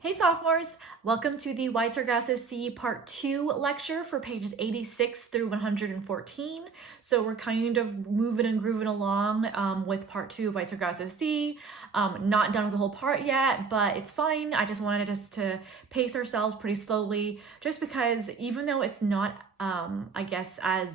Hey sophomores, welcome to the Wide Sargasso Sea Part II lecture for pages 86 through 114. So we're kind of moving and grooving along with Part 2 of Wide Sargasso Sea. Not done with the whole part yet, but it's fine. I just wanted us to pace ourselves pretty slowly, just because even though it's not, I guess, as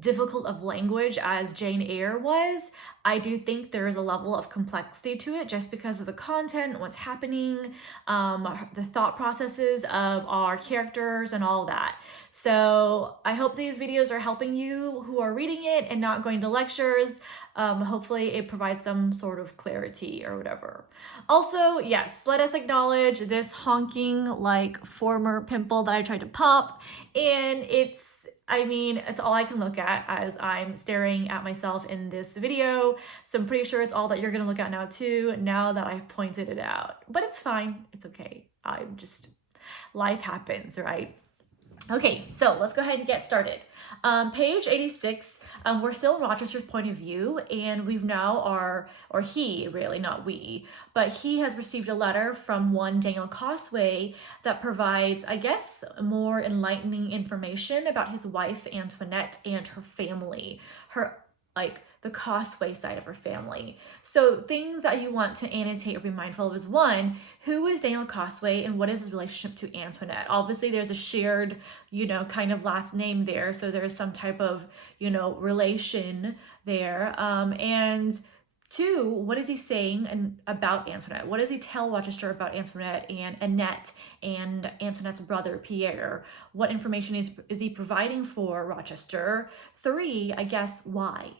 difficult of language as Jane Eyre was, I do think there is a level of complexity to it just because of the content, what's happening, the thought processes of our characters and all that. So I hope these videos are helping you who are reading it and not going to lectures. Hopefully it provides some sort of clarity or whatever. Also, yes, let us acknowledge this honking like former pimple that I tried to pop, and it's all I can look at as I'm staring at myself in this video. So I'm pretty sure it's all that you're gonna look at now too, now that I've pointed it out. But it's fine, it's okay. Life happens, right? Okay, so let's go ahead and get started. Page 86, we're still in Rochester's point of view, and we've now he really, not we, but he has received a letter from one Daniel Cosway that provides, I guess, more enlightening information about his wife Antoinette and her family, the Cosway side of her family. So things that you want to annotate or be mindful of is, one, who is Daniel Cosway and what is his relationship to Antoinette? Obviously there's a shared, kind of last name there. So there's some type of, relation there. And two, what is he saying about Antoinette? What does he tell Rochester about Antoinette and Annette and Antoinette's brother, Pierre? What information is he providing for Rochester? Three, I guess, why?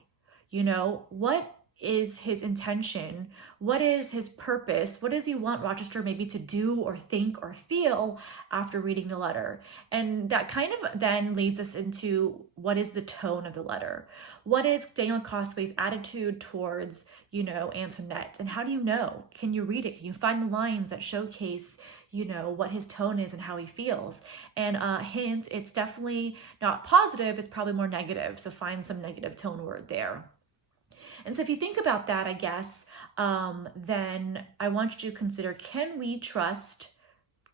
What is his intention? What is his purpose? What does he want Rochester maybe to do or think or feel after reading the letter? And that kind of then leads us into what is the tone of the letter? What is Daniel Cosway's attitude towards, Antoinette? And how do you know? Can you read it? Can you find the lines that showcase what his tone is and how he feels? And hint, it's definitely not positive, it's probably more negative. So find some negative tone word there. And so if you think about that, I guess, then I want you to consider, can we trust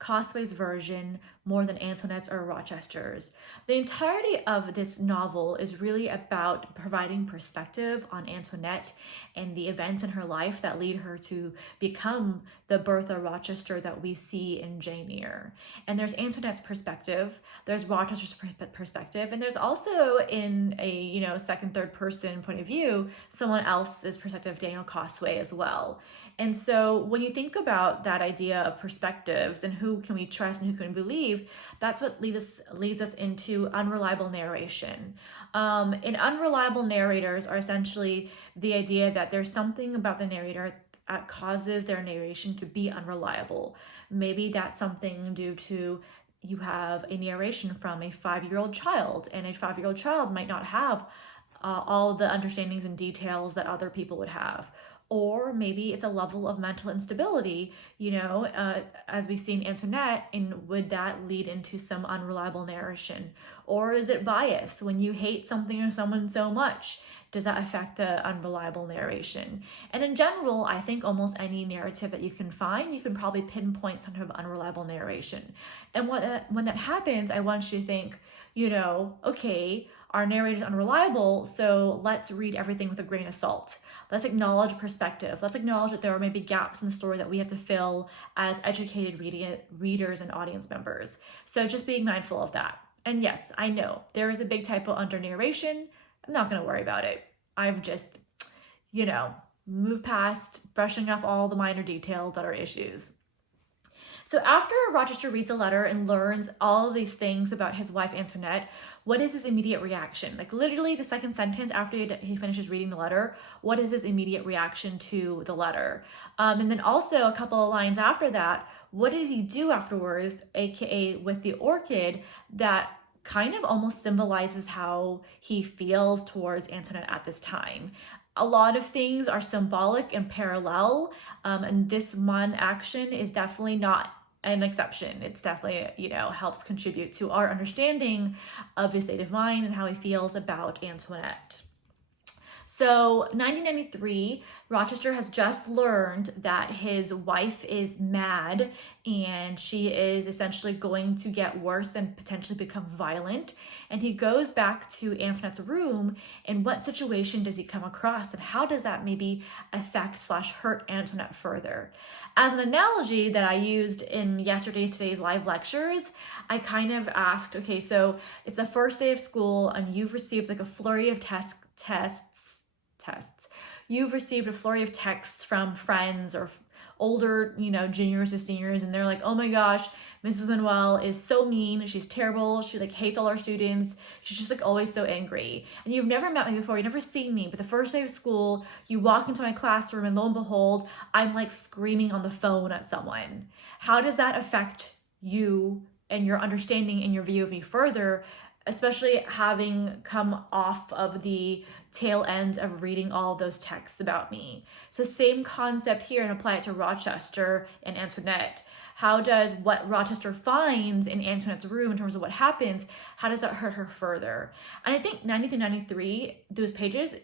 Cosway's version more than Antoinette's or Rochester's? The entirety of this novel is really about providing perspective on Antoinette and the events in her life that lead her to become the Bertha Rochester that we see in Jane Eyre. And there's Antoinette's perspective, there's Rochester's perspective, and there's also, in a second, third person point of view, someone else's perspective, Daniel Cosway as well. And so when you think about that idea of perspectives and who can we trust and who can we believe, that's what leads us into unreliable narration. And unreliable narrators are essentially the idea that there's something about the narrator that causes their narration to be unreliable. Maybe that's something due to you have a narration from a 5-year-old child, and a 5-year-old child might not have all the understandings and details that other people would have. Or maybe it's a level of mental instability, as we see in Antoinette, and would that lead into some unreliable narration? Or is it bias? When you hate something or someone so much, does that affect the unreliable narration? And in general, I think almost any narrative that you can find, you can probably pinpoint some type of unreliable narration. And when that happens, I want you to think, okay, our narrator is unreliable, so let's read everything with a grain of salt. Let's acknowledge perspective. Let's acknowledge that there are maybe gaps in the story that we have to fill as educated readers and audience members. So just being mindful of that. And yes, I know there is a big typo under narration. I'm not going to worry about it. I've just, moved past brushing off all the minor details that are issues. So after Rochester reads the letter and learns all of these things about his wife Antoinette, what is his immediate reaction? Like literally the second sentence after he finishes reading the letter, what is his immediate reaction to the letter? And then also a couple of lines after that, what does he do afterwards, aka with the orchid, that kind of almost symbolizes how he feels towards Antoinette at this time? A lot of things are symbolic and parallel, and this one action is definitely not an exception. It's definitely, helps contribute to our understanding of his state of mind and how he feels about Antoinette. So 1993, Rochester has just learned that his wife is mad and she is essentially going to get worse and potentially become violent. And he goes back to Antoinette's room, and what situation does he come across and how does that maybe affect/hurt Antoinette further? As an analogy that I used in today's live lectures, I kind of asked, okay, so it's the first day of school and you've received like a flurry of tests. You've received a flurry of texts from friends or older, juniors or seniors, and they're like, oh my gosh, Mrs. Manuel is so mean. She's terrible. She like hates all our students. She's just like always so angry. And you've never met me before. You've never seen me. But the first day of school, you walk into my classroom and lo and behold, I'm like screaming on the phone at someone. How does that affect you and your understanding and your view of me further, especially having come off of the tail end of reading all of those texts about me? So same concept here, and apply it to Rochester and Antoinette. How does what Rochester finds in Antoinette's room in terms of what happens, how does that hurt her further? And I think 90 through 93, those pages,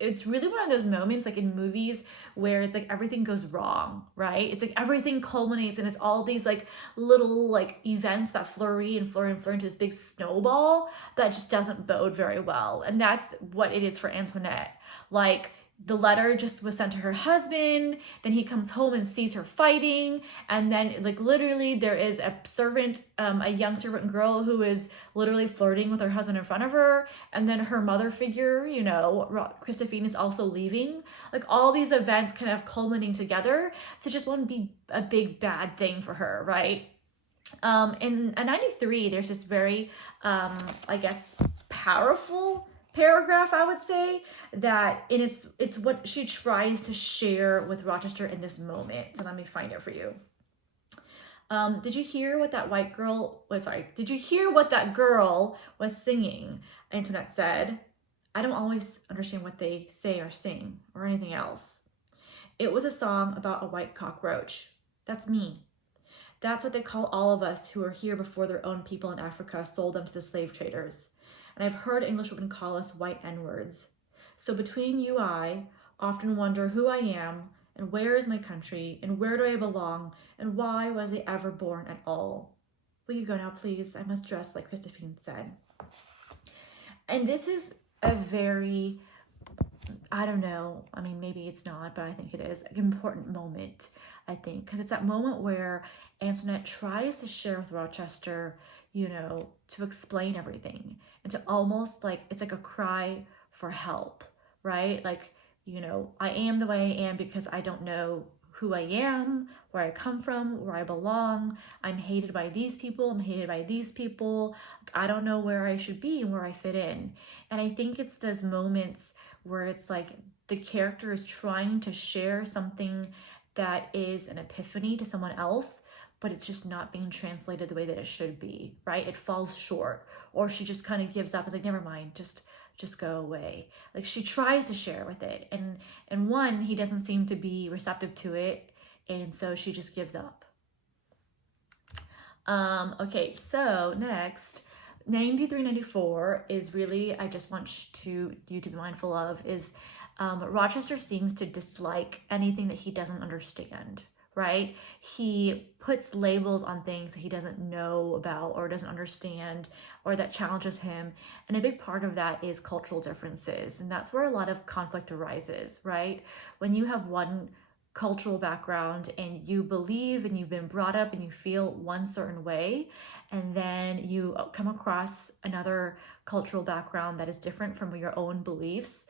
it's really one of those moments like in movies where it's like everything goes wrong, right? It's like everything culminates and it's all these like little like events that flurry into this big snowball that just doesn't bode very well. And that's what it is for Antoinette. Like, the letter just was sent to her husband, then he comes home and sees her fighting, and then like literally there is a servant, a young servant girl who is literally flirting with her husband in front of her, and then her mother figure, Christophine, is also leaving. Like all these events kind of culminating together to just want to be a big bad thing for her, right? In 93, there's this very, powerful paragraph, I would say, that it's what she tries to share with Rochester in this moment. So let me find it for you. Did you hear what that Did you hear what that girl was singing? Antoinette said. I don't always understand what they say or sing or anything else. It was a song about a white cockroach. That's me. That's what they call all of us who are here before their own people in Africa sold them to the slave traders. And I've heard English women call us white N-words. So between you, I often wonder who I am, and where is my country, and where do I belong, and why was I ever born at all? Will you go now, please? I must dress like Christophine said. And this is a very, I don't know, I mean, maybe it's not, but I think it is an important moment, I think, because it's that moment where Antoinette tries to share with Rochester, to explain everything and to almost like, it's like a cry for help, right? Like, I am the way I am because I don't know who I am, where I come from, where I belong. I'm hated by these people. I'm hated by these people. I don't know where I should be and where I fit in. And I think it's those moments where it's like the character is trying to share something that is an epiphany to someone else, but it's just not being translated the way that it should be, right? It falls short, or she just kind of gives up. It's like, never mind, just go away. Like she tries to share with it, and one, he doesn't seem to be receptive to it, and so she just gives up. Okay, so next, 93-94 is really, I just want you to be mindful of, is Rochester seems to dislike anything that he doesn't understand, right? He puts labels on things that he doesn't know about or doesn't understand or that challenges him. And a big part of that is cultural differences. And that's where a lot of conflict arises, right? When you have one cultural background and you believe and you've been brought up and you feel one certain way, and then you come across another cultural background that is different from your own beliefs,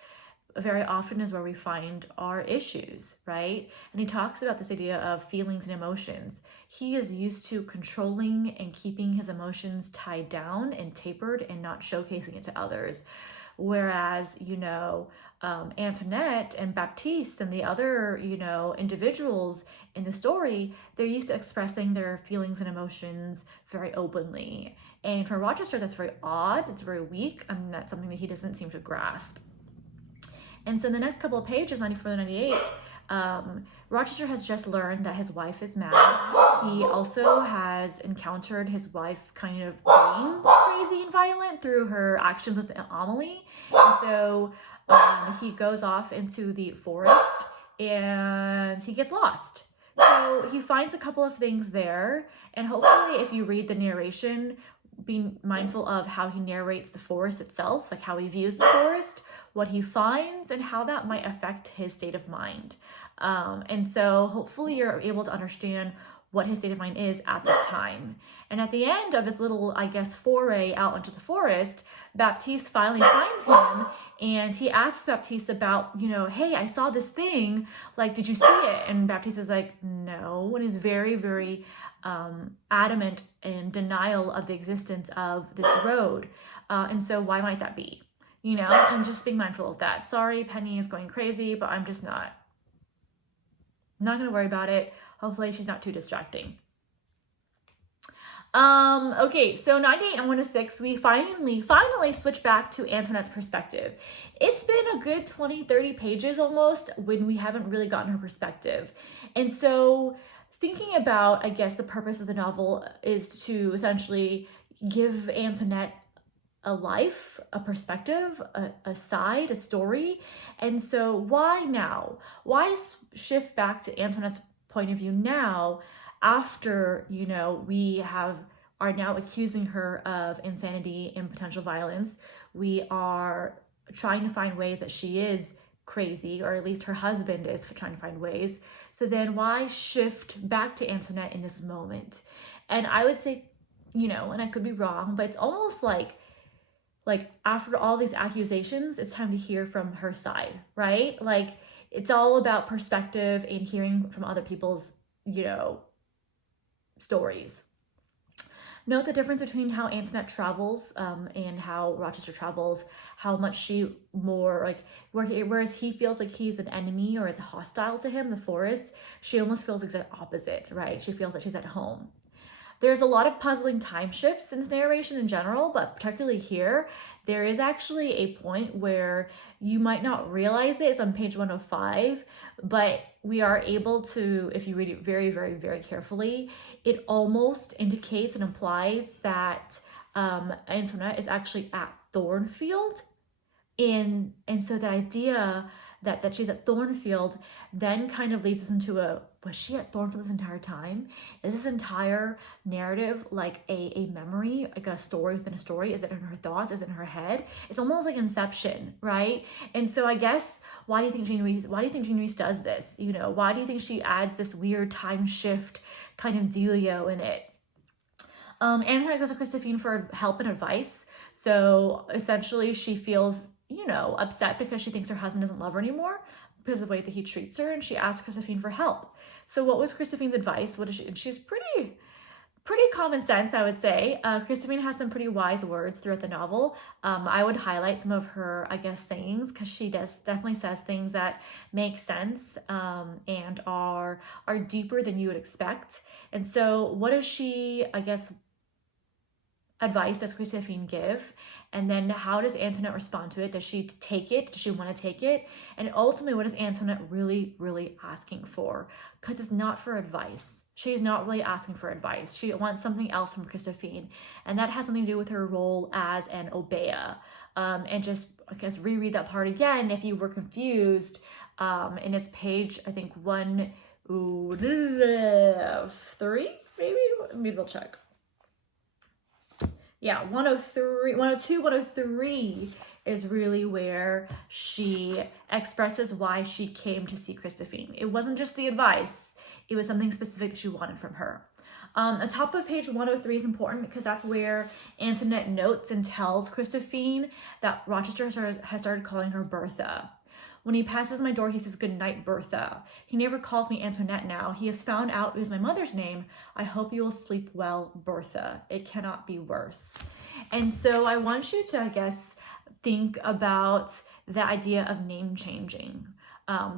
very often is where we find our issues, right? And he talks about this idea of feelings and emotions. He is used to controlling and keeping his emotions tied down and tapered and not showcasing it to others. Whereas, Antoinette and Baptiste and the other, individuals in the story, they're used to expressing their feelings and emotions very openly. And for Rochester, that's very odd, it's very weak, and that's something that he doesn't seem to grasp. And so in the next couple of pages, 94 to 98, Rochester has just learned that his wife is mad. He also has encountered his wife kind of being crazy and violent through her actions with Amelie. And so he goes off into the forest and he gets lost. So he finds a couple of things there, and hopefully if you read the narration, be mindful of how he narrates the forest itself, like how he views the forest, what he finds, and how that might affect his state of mind. And so hopefully you're able to understand what his state of mind is at this time. And at the end of his little, I guess, foray out into the forest, Baptiste finally finds him, and he asks Baptiste about, you know, hey, I saw this thing, like, did you see it? And Baptiste is like, no, and he's very, very adamant in denial of the existence of this road. And so why might that be? You know, and just being mindful of that. Sorry, Penny is going crazy, but I'm just not going to worry about it. Hopefully she's not too distracting. Okay, so 98 and 106, we finally switch back to Antoinette's perspective. It's been a good 20-30 pages almost when we haven't really gotten her perspective. And so thinking about, I guess, the purpose of the novel is to essentially give Antoinette a life, a perspective, a side, a story. And so why now? Why shift back to Antoinette's point of view now, after, you know, we are now accusing her of insanity and potential violence? We are trying to find ways that she is crazy, or at least her husband is trying to find ways. So then why shift back to Antoinette in this moment? And I would say, you know, and I could be wrong, but it's almost like after all these accusations, it's time to hear from her side, right? Like, it's all about perspective and hearing from other people's, you know, stories. Note the difference between how Antoinette travels and how Rochester travels, how much she more, like, whereas he feels like he's an enemy or is hostile to him, the forest, she almost feels the exact opposite, right? She feels that she's at home. There's a lot of puzzling time shifts in this narration in general, but particularly here, there is actually a point where you might not realize it. It's on page 105, but we are able to, if you read it very, very, very carefully, it almost indicates and implies that Antoinette is actually at Thornfield. And so the idea that she's at Thornfield then kind of leads us into was she at Thornfield this entire time? Is this entire narrative like a memory, like a story within a story? Is it in her thoughts? Is it in her head? It's almost like Inception, right? And so I guess, why do you think Jean Reese does this? You know, why do you think she adds this weird time shift kind of dealio in it? Antoinette goes to Christophine for help and advice. So essentially she feels, you know, upset because she thinks her husband doesn't love her anymore because of the way that he treats her, and she asks Christophine for help. So what was Christophine's advice? What is she? And she's pretty common sense, I would say. Christophine has some pretty wise words throughout the novel. I would highlight some of her, I guess, sayings, because she definitely says things that make sense and are deeper than you would expect. And so what does she, I guess, advice does Christophine give? And then how does Antoinette respond to it? Does she take it? Does she want to take it? And ultimately, what is Antoinette really, really asking for? Because it's not for advice. She's not really asking for advice. She wants something else from Christophine. And that has something to do with her role as an obeah. And just, I guess, reread that part again if you were confused. And it's page, I think, 103, maybe? Maybe we'll check. Yeah, 103, 102, 103 is really where she expresses why she came to see Christophine. It wasn't just the advice, it was something specific that she wanted from her. The top of page 103 is important because that's where Antoinette notes and tells Christophine that Rochester has started calling her Bertha. When he passes my door, he says, "Good night, Bertha." He never calls me Antoinette now. He has found out it is my mother's name. I hope you will sleep well, Bertha. It cannot be worse. And so I want you to, I guess, think about the idea of name changing.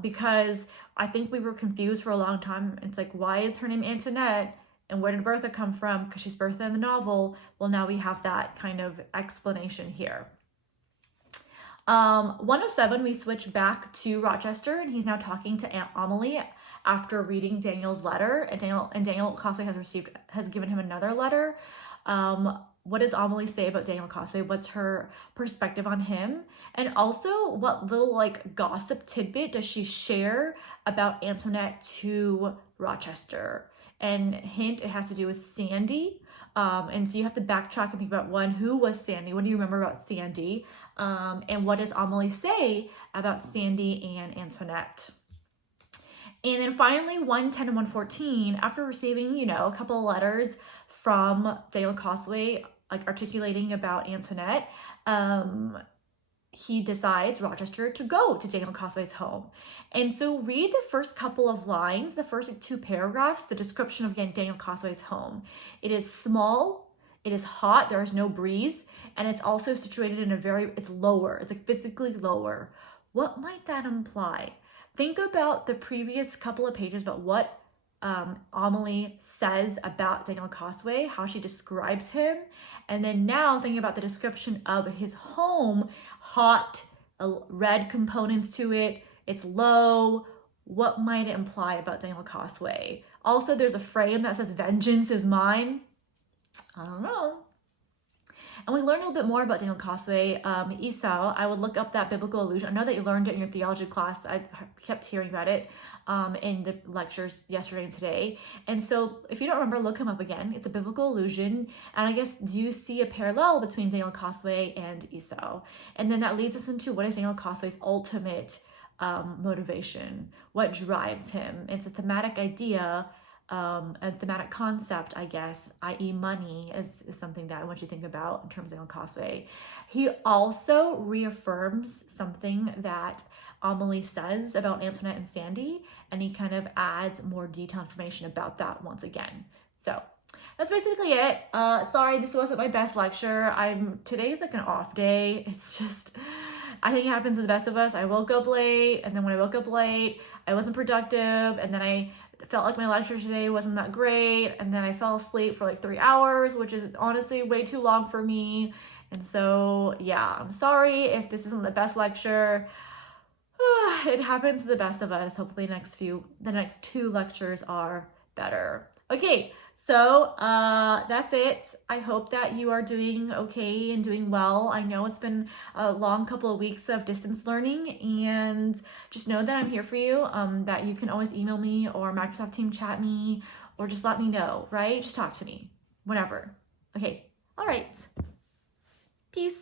Because I think we were confused for a long time. It's like, why is her name Antoinette? And where did Bertha come from? Because she's Bertha in the novel. Well, now we have that kind of explanation here. 107, we switch back to Rochester, and he's now talking to Aunt Amelie after reading Daniel's letter, and Daniel Cosway has given him another letter. what does Amelie say about Daniel Cosway? What's her perspective on him? And also, what little like gossip tidbit does she share about Antoinette to Rochester? And hint, it has to do with Sandy. And so you have to backtrack and think about, one, who was Sandy? What do you remember about Sandy? And what does Amelie say about Sandy and Antoinette? And then finally, 110 and 114, after receiving, you know, a couple of letters from Daniel Cosway, like articulating about Antoinette, he decides, Rochester, to go to Daniel Cosway's home. And so read the first couple of lines, the first 2 paragraphs, the description of Daniel Cosway's home. It is small, it is hot, there is no breeze, and it's also situated in it's lower, it's like physically lower. What might that imply? Think about the previous couple of pages about what Amelie says about Daniel Cosway, how she describes him, and then now thinking about the description of his home, hot, red components to it, it's low. What might it imply about Daniel Cosway? Also, there's a frame that says vengeance is mine. I don't know. And we learned a little bit more about Daniel Cosway. Esau, I would look up that biblical allusion. I know that you learned it in your theology class. I kept hearing about it in the lectures yesterday and today. And so if you don't remember, look him up again. It's a biblical allusion. And I guess, do you see a parallel between Daniel Cosway and Esau? And then that leads us into, what is Daniel Cosway's ultimate motivation? What drives him? It's a thematic idea, a thematic concept, I guess, i.e. money is something that I want you to think about in terms of Daniel Cosway. He also reaffirms something that Amelie says about Antoinette and Sandy, and he kind of adds more detailed information about that once again. So that's basically it. Sorry, this wasn't my best lecture. Today's like an off day. It's just, I think it happens to the best of us. I woke up late, and then when I woke up late, I wasn't productive, and then I felt like my lecture today wasn't that great, and then I fell asleep for like 3 hours, which is honestly way too long for me. And so yeah, I'm sorry if this isn't the best lecture. It happens to the best of us. Hopefully the next 2 lectures are better. Okay, so that's it. I hope that you are doing okay and doing well. I know it's been a long couple of weeks of distance learning, and just know that I'm here for you, that you can always email me or Microsoft Team chat me, or just let me know, right? Just talk to me, whatever. Okay, all right. Peace.